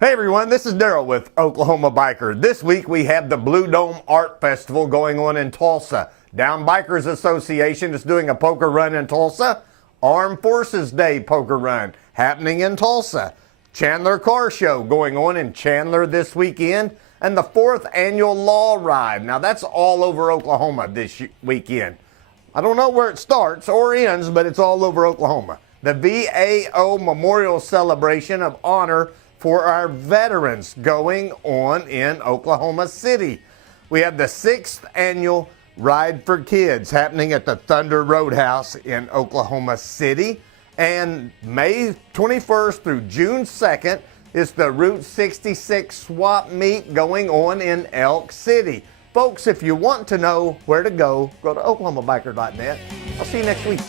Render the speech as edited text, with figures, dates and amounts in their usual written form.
Hey everyone, this is Daryl with Oklahoma Biker. This week we have the Blue Dome Art Festival going on in Tulsa. Down Bikers Association is doing a poker run in Tulsa. Armed Forces Day poker run happening in Tulsa. Chandler Car Show going on in Chandler this weekend. And the 4th annual Law Ride. Now that's all over Oklahoma this weekend. I don't know where it starts or ends, but it's all over Oklahoma. The VAO Memorial Celebration of Honor for our veterans going on in Oklahoma City. We have the 6th annual Ride for Kids happening at the Thunder Roadhouse in Oklahoma City. And May 21st through June 2nd is the Route 66 swap meet going on in Elk City. Folks, if you want to know where to go to oklahomabiker.net. I'll see you next week.